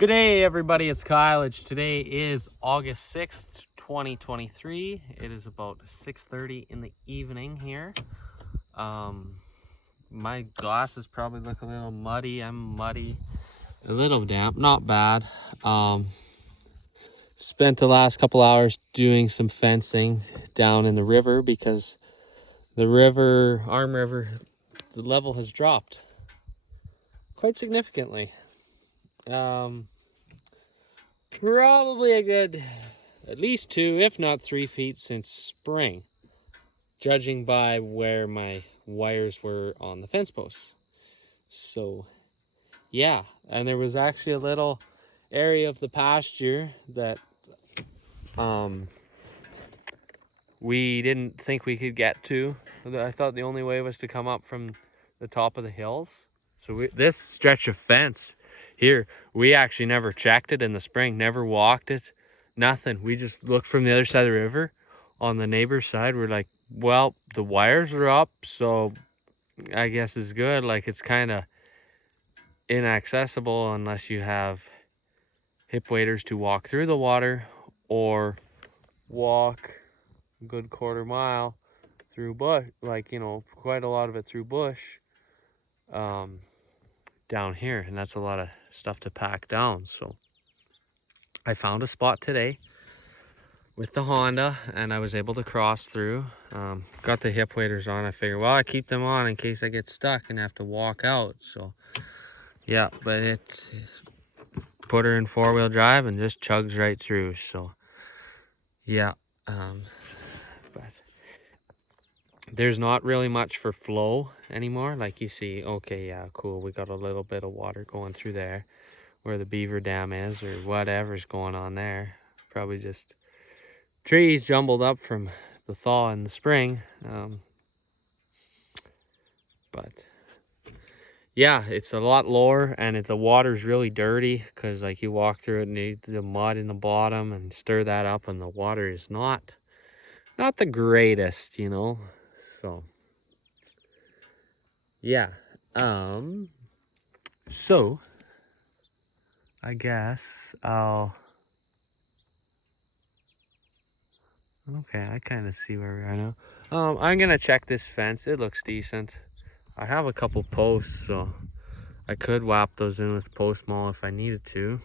Good day, everybody. It's Kylage. Today is August 6th, 2023. It is about 6:30 in the evening here. My glasses probably look a little muddy. I'm muddy, a little damp, not bad. Spent the last couple hours doing some fencing down in the river because the river, Arm River, the level has dropped quite significantly. Probably a good at least 2, if not 3 feet since spring, judging by where my wires were on the fence posts. So yeah, and there was actually a little area of the pasture that we didn't think we could get to. I thought the only way was to come up from the top of the hills. So this stretch of fence here, we actually never checked it in the spring, never walked it, nothing. We just looked from the other side of the river on the neighbor's side. We're like, well, the wires are up, so I guess it's good. Like, it's kind of inaccessible unless you have hip waders to walk through the water or walk a good quarter mile through bush, like, you know, quite a lot of it through bush down here, and that's a lot of stuff to pack down. So I found a spot today with the Honda and I was able to cross through. Got the hip waders on. I figured, well, I keep them on in case I get stuck and have to walk out. So yeah, but it put her in 4-wheel drive and just chugs right through. So yeah, but there's not really much for flow anymore. Like, you see, okay, yeah, cool, we got a little bit of water going through there where the beaver dam is, or whatever's going on there. Probably just trees jumbled up from the thaw in the spring. But yeah, it's a lot lower, and the water's really dirty because, like, you walk through it and you the mud in the bottom and stir that up, and the water is not the greatest, you know. So yeah, so I guess I'll, okay, I kind of see where we are now. I'm gonna check this fence. It looks decent. I have a couple posts, so I could whap those in with post maul if I needed to.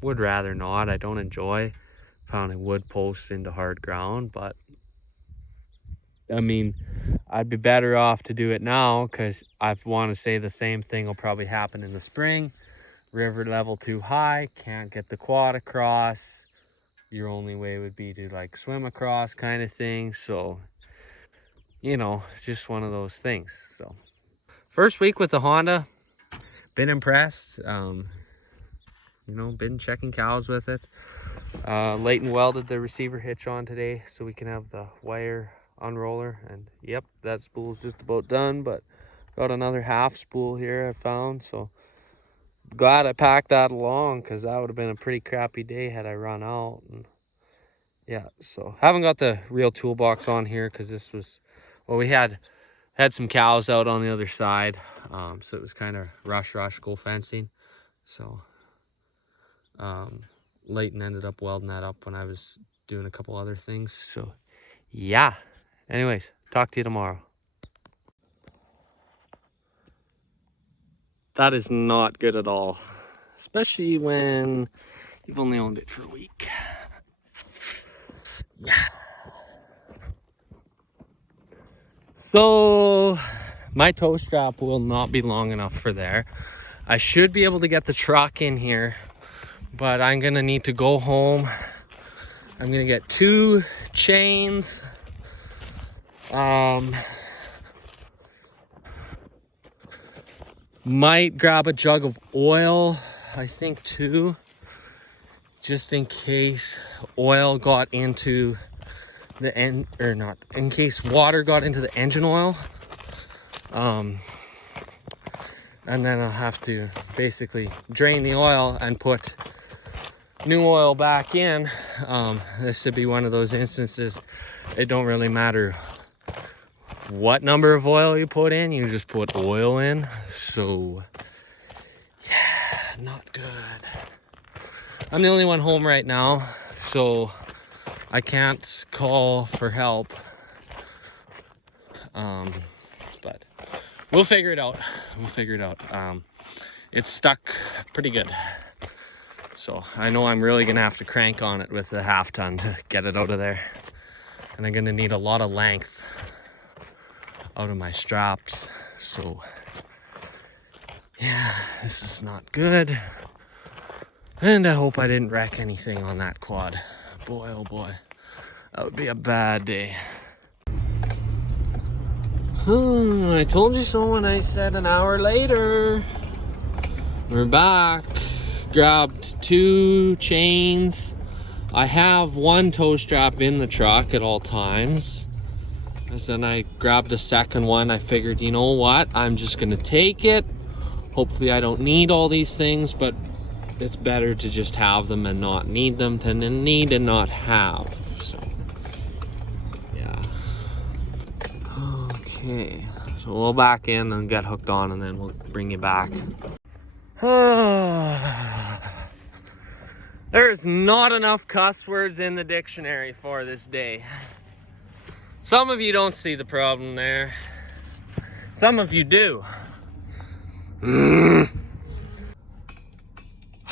Would rather not. I don't enjoy pounding wood posts into hard ground, but I mean, I'd be better off to do it now because I want to say the same thing will probably happen in the spring. River level too high, can't get the quad across. Your only way would be to, like, swim across kind of thing. So, you know, just one of those things. So first week with the Honda, been impressed. You know, been checking cows with it. Leighton welded the receiver hitch on today so we can have the wire unroller, and yep, that spool's just about done, but got another half spool here I found. So glad I packed that along because that would have been a pretty crappy day had I run out. And yeah, so haven't got the real toolbox on here because this was, well, we had some cows out on the other side, so it was kind of rush go fencing. So Leighton ended up welding that up when I was doing a couple other things. So yeah, anyways, talk to you tomorrow. That is not good at all, especially when you've only owned it for a week. Yeah. So my tow strap will not be long enough for there. I should be able to get the truck in here, but I'm gonna need to go home. I'm gonna get 2 chains. Might grab a jug of oil, I think, too, just in case oil got into the end, or not, in case water got into the engine oil. And then I'll have to basically drain the oil and put new oil back in. This should be one of those instances, it don't really matter what number of oil you put in, you just put oil in. So yeah, not good. I'm the only one home right now, so I can't call for help. But we'll figure it out. It's stuck pretty good. So I know I'm really gonna have to crank on it with the 1/2 ton to get it out of there. And I'm gonna need a lot of length out of my straps. So yeah, this is not good. And I hope I didn't wreck anything on that quad. Boy, oh boy, that would be a bad day. I told you so when I said an hour later. We're back. Grabbed 2 chains. I have 1 tow strap in the truck at all times. And then I grabbed a second one. I figured, you know what? I'm just gonna take it. Hopefully I don't need all these things, but it's better to just have them and not need them than to need and not have. So, yeah. Okay, so we'll back in and get hooked on and then we'll bring you back. There's not enough cuss words in the dictionary for this day. Some of you don't see the problem there. Some of you do.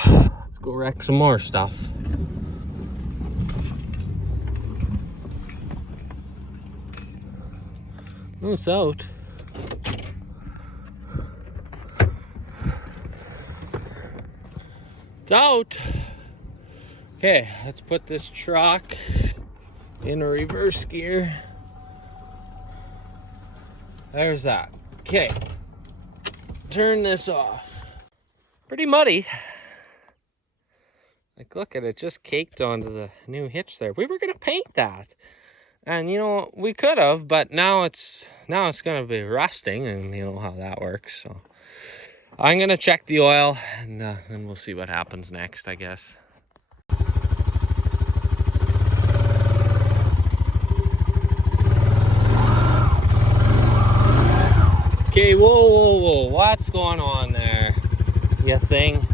Let's go wreck some more stuff. Oh, it's out. It's out. Okay, let's put this truck in a reverse gear. There's that. Okay, turn this off. Pretty muddy. Like, look at it, just caked onto the new hitch there. We were gonna paint that, and you know, we could have, but now it's gonna be rusting, and you know how that works. So I'm gonna check the oil, and then we'll see what happens next, I guess. Okay, whoa, what's going on there, you thing?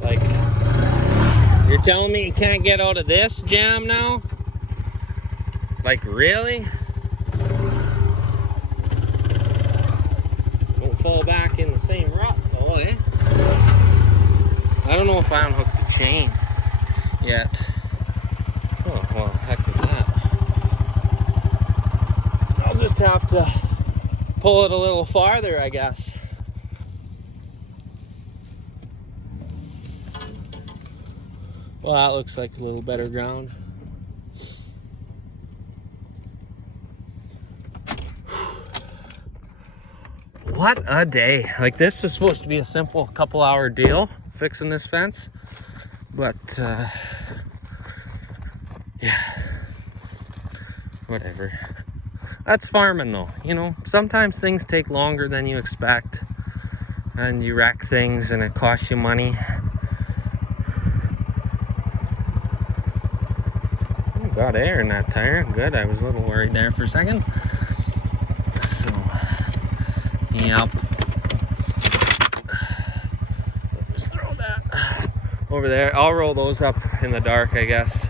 Like, you're telling me you can't get out of this jam now? Like, really? Don't fall back in the same rut though, eh? I don't know if I unhooked the chain yet. Oh, well, heck with that. I'll just have to pull it a little farther, I guess. Well, that looks like a little better ground. What a day. Like, this is supposed to be a simple couple-hour deal, fixing this fence. But, yeah, whatever. That's farming though, you know, sometimes things take longer than you expect and you wreck things and it costs you money. Oh, got air in that tire, good. I was a little worried there for a second. So, yep. Just throw that over there. I'll roll those up in the dark, I guess.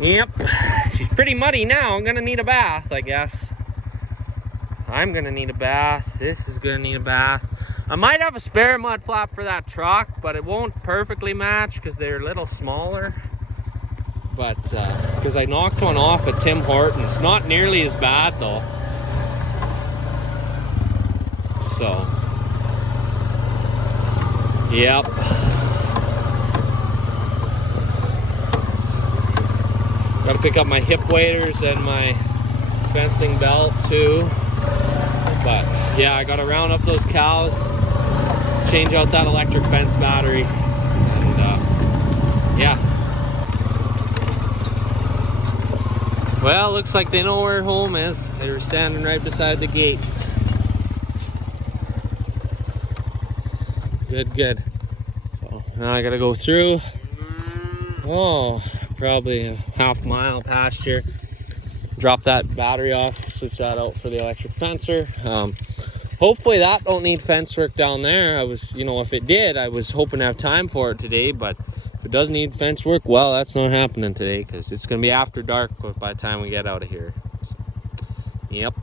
Yep, she's pretty muddy now. I'm gonna need a bath, I guess. I'm gonna need a bath. This is gonna need a bath. I might have a spare mud flap for that truck, but it won't perfectly match because they're a little smaller. But because I knocked one off at Tim Hortons, not nearly as bad though. So, yep. Gotta pick up my hip waders and my fencing belt too. But yeah, I gotta round up those cows, change out that electric fence battery, and yeah. Well, looks like they know where home is. They were standing right beside the gate. Good. So now I gotta go through. Oh, probably a half mile past here. Drop that battery off, switch that out for the electric fencer. hopefully that don't need fence work down there. I was, you know, if it did, I was hoping to have time for it today, but if it does need fence work, well, that's not happening today because it's going to be after dark by the time we get out of here. So, yep.